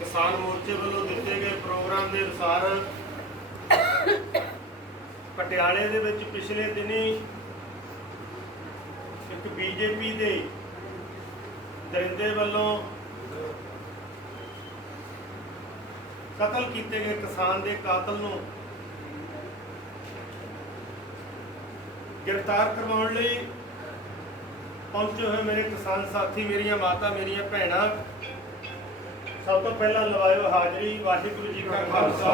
ਕਿਸਾਨ ਮੋਰਚੇ ਵੱਲੋਂ ਦਿੱਤੇ ਗਏ ਪ੍ਰੋਗਰਾਮ ਦੇ ਅਨੁਸਾਰ ਪਟਿਆਲੇ ਦੇ ਵਿੱਚ ਪਿਛਲੇ ਦਿਨੀ ਇੱਕ ਬੀਜੇਪੀ ਦੇ ਦਰਿੰਦੇ ਵੱਲੋਂ ਕਤਲ ਕੀਤੇ ਗਏ ਕਿਸਾਨ ਦੇ ਕਾਤਲ ਨੂੰ ਗ੍ਰਿਫਤਾਰ ਕਰਵਾਉਣ ਲਈ ਪਹੁੰਚੇ ਹੋਏ ਮੇਰੇ ਕਿਸਾਨ ਸਾਥੀ, ਮੇਰੀਆਂ ਮਾਤਾ, ਮੇਰੀਆਂ ਭੈਣਾਂ ਸਭ ਤੋਂ ਪਹਿਲਾਂ ਲਵਾਇਓ ਹਾਜ਼ਰੀ, ਵਾਹਿਗੁਰੂ ਜੀ ਕਾ ਖਾਲਸਾ।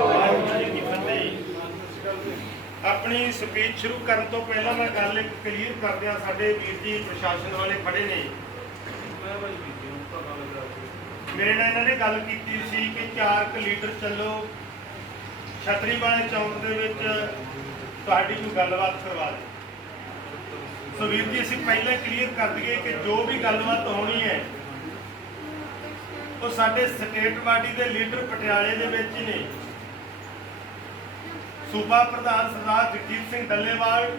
ਵਾਹਿਗੁਰੂ ਜੀ ਕੀ ਫਤਿਹ। ਆਪਣੀ ਸਪੀਚ ਸ਼ੁਰੂ ਕਰਨ ਤੋਂ ਪਹਿਲਾਂ ਮੈਂ ਗੱਲ ਇੱਕ ਕਲੀਅਰ ਕਰ ਸਾਡੇ ਵੀਰ ਜੀ ਪ੍ਰਸ਼ਾਸਨ ਵਾਲੇ ਖੜੇ ਨੇ। ਮੇਰੇ ਨਾਲ ਇਹਨਾਂ ਨੇ ਗੱਲ ਕੀਤੀ ਸੀ ਕਿ 4 ਲੀਟਰ ਚੱਲੋ। ਛਤਰੀ ਵਾਲੇ ਚੌਂਕ ਦੇ ਵਿੱਚ ਤੁਹਾਡੀ ਕੋਈ ਗੱਲਬਾਤ ਕਰਵਾ ਦੇ ਸੋ ਵੀਰ ਜੀ, ਅਸੀਂ ਪਹਿਲਾਂ ਕਲੀਅਰ ਕਰ ਦਈਏ ਕਿ ਜੋ ਵੀ ਗੱਲਬਾਤ ਹੋਣੀ ਹੈ ਉਹ ਸਾਡੇ ਸਟੇਟ ਪਾਰਟੀ ਦੇ ਲੀਡਰ ਪਟਿਆਲੇ ਦੇ ਵਿੱਚ ਹੀ ਨੇ। ਸੂਬਾ ਪ੍ਰਧਾਨ ਸਰਦਾਰ ਜਗਜੀਤ ਸਿੰਘ ਡੱਲੇਵਾਲ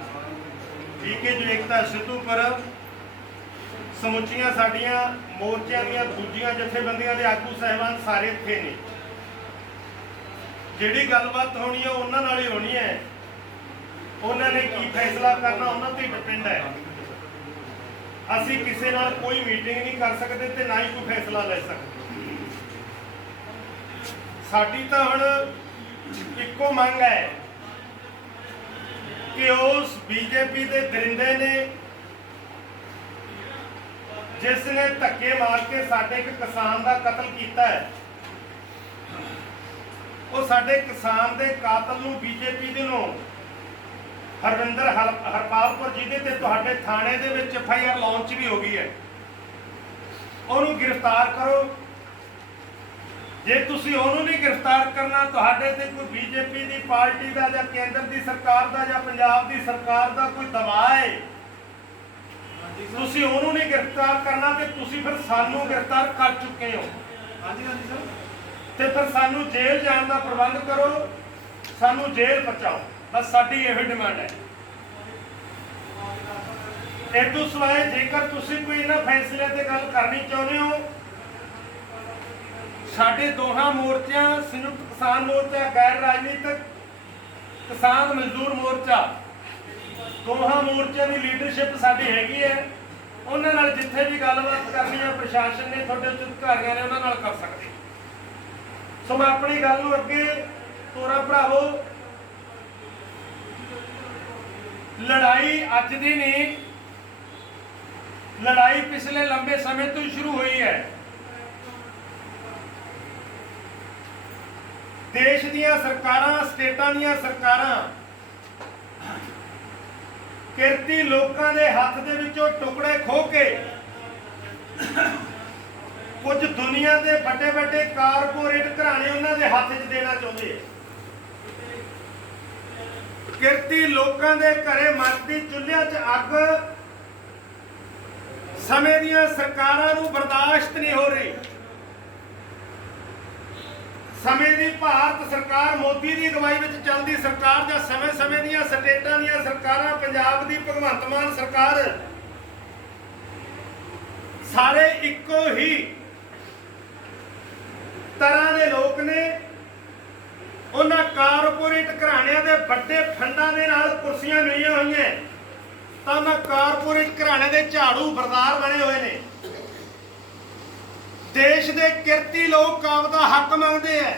ਜੀਕੇ ਜੋ ਏਕਤਾ ਸਿੱਧੂਪੁਰ ਸਮੁੱਚੀਆਂ ਸਾਡੀਆਂ ਮੋਰਚਿਆਂ ਦੀਆਂ ਦੂਜੀਆਂ ਜਥੇਬੰਦੀਆਂ ਦੇ ਆਗੂ ਸਹਿਬਾਨ ਸਾਰੇ ਇੱਥੇ ਨੇ। ਜਿਹੜੀ ਗੱਲਬਾਤ ਹੋਣੀ ਹੈ ਉਹਨਾਂ ਨਾਲ ਹੀ ਹੋਣੀ ਹੈ। ਉਹਨਾਂ ਨੇ ਕੀ ਫੈਸਲਾ ਕਰਨਾ, ਉਹਨਾਂ ਤੇ ਡਿਪੈਂਡ ਹੈ। ਅਸੀਂ ਕਿਸੇ ਨਾਲ ਕੋਈ ਮੀਟਿੰਗ ਨਹੀਂ ਕਰ ਸਕਦੇ ਤੇ ਨਾ ਹੀ ਕੋਈ ਫੈਸਲਾ ਲੈ ਸਕਦੇ। ਸਾਡੀ ਤਾਂ ਹੁਣ ਇੱਕੋ ਮੰਗ ਹੈ ਕਿ ਉਸ ਬੀਜੇਪੀ ਦੇ ਦਰਿੰਦੇ ਨੇ ਜਿਸ ਨੇ ਧੱਕੇ ਮਾਰ ਕੇ ਸਾਡੇ ਇੱਕ ਕਿਸਾਨ ਦਾ ਕਤਲ ਕੀਤਾ ਹੈ, ਉਹ ਸਾਡੇ ਕਿਸਾਨ ਦੇ ਕਾਤਲ ਨੂੰ ਬੀਜੇਪੀ ਦੇ ਨੂੰ ਹਰਵਿੰਦਰ ਹਰ- ਹਰਪਾਲਪੁਰ ਜਿਹਦੇ ਤੇ ਤੁਹਾਡੇ ਥਾਣੇ ਦੇ ਵਿੱਚ ਐਫ ਆਈ ਆਰ ਲਾਂਚ ਵੀ ਹੋ ਗਈ ਹੈ। ਉਹਨੂੰ ਗ੍ਰਿਫਤਾਰ ਕਰੋ। ਜੇ ਤੁਸੀਂ ਉਹਨੂੰ ਨਹੀਂ ਗ੍ਰਿਫਤਾਰ ਕਰਨਾ ਤੁਹਾਡੇ ਤੇ ਕੋਈ ਬੀਜੇਪੀ ਦੀ ਪਾਰਟੀ ਦਾ ਜਾਂ ਕੇਂਦਰ ਦੀ ਸਰਕਾਰ ਦਾ ਜਾਂ ਪੰਜਾਬ ਦੀ ਸਰਕਾਰ ਦਾ ਕੋਈ ਦਬਾਅ ਹੈ? ਤੁਸੀਂ ਉਹਨੂੰ ਨਹੀਂ ਗ੍ਰਿਫਤਾਰ ਕਰਨਾ ਤੇ ਤੁਸੀਂ ਫਿਰ ਸਾਨੂੰ ਗ੍ਰਿਫਤਾਰ ਕਰ ਚੁੱਕੇ ਹੋ। ਹਾਂਜੀ ਹਾਂਜੀ ਸਰ। ਤੇ ਫਿਰ ਸਾਨੂੰ ਜੇਲ੍ਹ ਜਾਣ ਦਾ ਪ੍ਰਬੰਧ ਕਰੋ ਸਾਨੂੰ ਜੇਲ੍ਹ ਪਹੁੰਚਾਓ ਬਸ ਸਾਡੀ ਇਹੋ ਡਿਮਾਂਡ ਹੈ। ਇਹ ਤੋਂ ਸਿਵਾਏ ਜੇਕਰ ਤੁਸੀਂ ਕੋਈ ਇਹਨਾਂ ਫੈਸਲੇ ਤੇ ਗੱਲ ਕਰਨੀ ਚਾਹੁੰਦੇ ਹੋ ਸਾਡੇ ਦੋਹਾਂ ਮੋਰਚਿਆਂ ਸੰਯੁਕਤ ਕਿਸਾਨ ਮੋਰਚਾ, ਗੈਰ ਰਾਜਨੀਤਿਕ ਕਿਸਾਨ ਮਜ਼ਦੂਰ ਮੋਰਚਾ, ਦੋਹਾਂ ਮੋਰਚਿਆਂ ਦੀ ਲੀਡਰਸ਼ਿਪ ਸਾਡੀ ਹੈਗੀ ਹੈ। ਉਹਨਾਂ ਨਾਲ ਜਿੱਥੇ ਵੀ ਗੱਲਬਾਤ ਕਰਨੀ ਹੈ, ਪ੍ਰਸ਼ਾਸਨ ਨੇ ਤੁਹਾਡੇ ਉੱਚ ਅਧਿਕਾਰੀਆਂ ਨੇ ਉਹਨਾਂ ਨਾਲ ਕਰ ਸਕਦੇ। ਸੋ ਮੈਂ ਆਪਣੀ ਗੱਲ ਨੂੰ ਅੱਗੇ ਤੋਰਾ ਭਰਾਵੋ। ਲੜਾਈ ਅੱਜ ਦੀ ਨਹੀਂ, ਲੜਾਈ ਪਿਛਲੇ ਲੰਬੇ ਸਮੇਂ ਤੋਂ ਹੀ ਸ਼ੁਰੂ ਹੋਈ ਹੈ। ਦੇਸ਼ ਦੀਆਂ ਸਰਕਾਰਾਂ, ਸਟੇਟਾਂ ਦੀਆਂ ਸਰਕਾਰਾਂ ਕਿਰਤੀ ਲੋਕਾਂ ਦੇ ਹੱਥ ਦੇ ਵਿੱਚੋਂ ਟੁਕੜੇ ਖੋ ਕੇ ਕੁਝ ਦੁਨੀਆ ਦੇ ਵੱਡੇ ਵੱਡੇ ਕਾਰਪੋਰੇਟ ਘਰਾਣੇ ਉਹਨਾਂ ਦੇ ਹੱਥ 'ਚ ਦੇਣਾ ਚਾਹੁੰਦੇ ਆ। ਕਿਰਤੀ ਲੋਕਾਂ ਦੇ ਘਰੇ ਮਰਦੀ ਚੁੱਲ੍ਹਿਆਂ 'ਚ ਅੱਗ ਸਮੇਂ ਦੀਆਂ ਸਰਕਾਰਾਂ ਨੂੰ ਬਰਦਾਸ਼ਤ ਨਹੀਂ ਹੋ ਰਹੀ। ਸਮੇਂ ਦੀ ਭਾਰਤ ਸਰਕਾਰ ਮੋਦੀ ਦੀ ਅਗਵਾਈ ਵਿੱਚ ਚੱਲਦੀ ਸਰਕਾਰ ਜਾਂ ਸਮੇਂ-ਸਮੇਂ ਦੀਆਂ ਸਟੇਟਾਂ ਦੀਆਂ ਸਰਕਾਰਾਂ, ਪੰਜਾਬ ਦੀ ਭਗਵੰਤ ਮਾਨ ਸਰਕਾਰ, ਸਾਰੇ ਇੱਕੋ ਹੀ ਤਰ੍ਹਾਂ ਦੇ ਲੋਕ ਨੇ। ਉਹਨਾਂ ਕਾਰਪੋਰੇਟ ਘਰਾਣਿਆਂ ਦੇ ਵੱਡੇ ਫੰਡਾਂ ਦੇ ਨਾਲ ਕੁਰਸੀਆਂ ਮਿਲੀਆਂ ਹੋਈਆਂ। ਤਾਂ ਉਹਨਾਂ ਕਾਰਪੋਰੇਟ ਘਰਾਣੇ ਦੇ ਝਾੜੂ ਬਰਦਾਰ ਬਣੇ ਹੋਏ ਨੇ। ਦੇਸ਼ ਦੇ ਕਿਰਤੀ ਲੋਕ ਆਪਦਾ ਹੱਕ ਮੰਗਦੇ ਐ।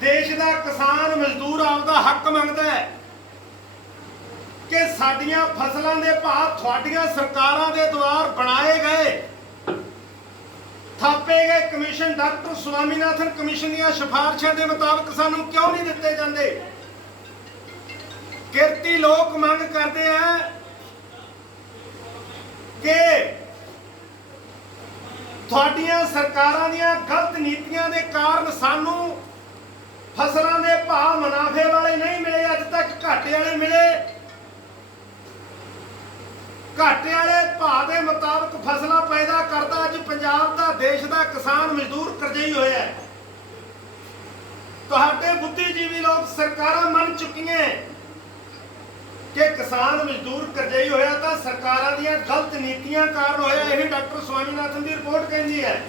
ਦੇਸ਼ ਦਾ ਕਿਸਾਨ ਮਜ਼ਦੂਰ ਆਪਦਾ ਹੱਕ ਮੰਗਦਾ ਹੈ ਕਿ ਸਾਡੀਆਂ ਫਸਲਾਂ ਦੇ ਭਾਅ ਤੁਹਾਡੀਆਂ ਸਰਕਾਰਾਂ ਦੇ ਦੁਆਰ ਬਣਾਏ ਗਏ। ਥਾਪੇ ਗਏ ਕਮਿਸ਼ਨ ਡਾਕਟਰ ਸੁਆਮੀਨਾਥਨ ਕਮਿਸ਼ਨ ਦੀਆਂ ਸਿਫਾਰਸ਼ਾਂ ਦੇ ਮੁਤਾਬਕ ਸਾਨੂੰ ਕਿਉਂ ਨਹੀਂ ਦਿੱਤੇ ਜਾਂਦੇ? ਕਿਰਤੀ ਲੋਕ ਮੰਗ ਕਰਦੇ ਆ ਕਿ ਸਾਡੀਆਂ ਸਰਕਾਰਾਂ ਦੀਆਂ ਗਲਤ ਨੀਤੀਆਂ ਦੇ ਕਾਰਨ ਸਾਨੂੰ ਫਸਲਾਂ ਦੇ ਭਾਅ ਮੁਨਾਫੇ ਵਾਲੇ ਨਹੀਂ ਮਿਲੇ, ਅੱਜ ਤੱਕ ਘਾਟੇ ਵਾਲੇ ਮਿਲੇ। ਘਾਟੇ ਵਾਲੇ ਭਾਅ ਦੇ ਮੁਤਾਬਕ ਫਸਲਾਂ ਪੈਦਾ ਕਰਦਾ, ਅੱਜ ਪੰਜਾਬ ਦਾ ਦੇਸ਼ ਦਾ ਕਿਸਾਨ ਮਜ਼ਦੂਰ ਕਰਜ਼ਈ ਹੋਇਆ ਹੈ। ਤੁਹਾਡੇ ਬੁੱਧੀਜੀਵੀ ਲੋਕ ਸਰਕਾਰਾਂ ਮੰਨ ਚੁੱਕੀਆਂ। ਕਿਸਾਨ ਮਜ਼ਦੂਰ ਕਰਜ਼ਈ ਹੋਇਆ ਤਾਂ ਸਰਕਾਰਾਂ ਦੀਆਂ ਗਲਤ ਨੀਤੀਆਂ ਕਾਰਨ ਹੋਇਆ, ਇਹ ਡਾਕਟਰ ਸਵਾਮੀਨਾਥਨ ਦੀ ਰਿਪੋਰਟ ਕਹਿੰਦੀ ਹੈ।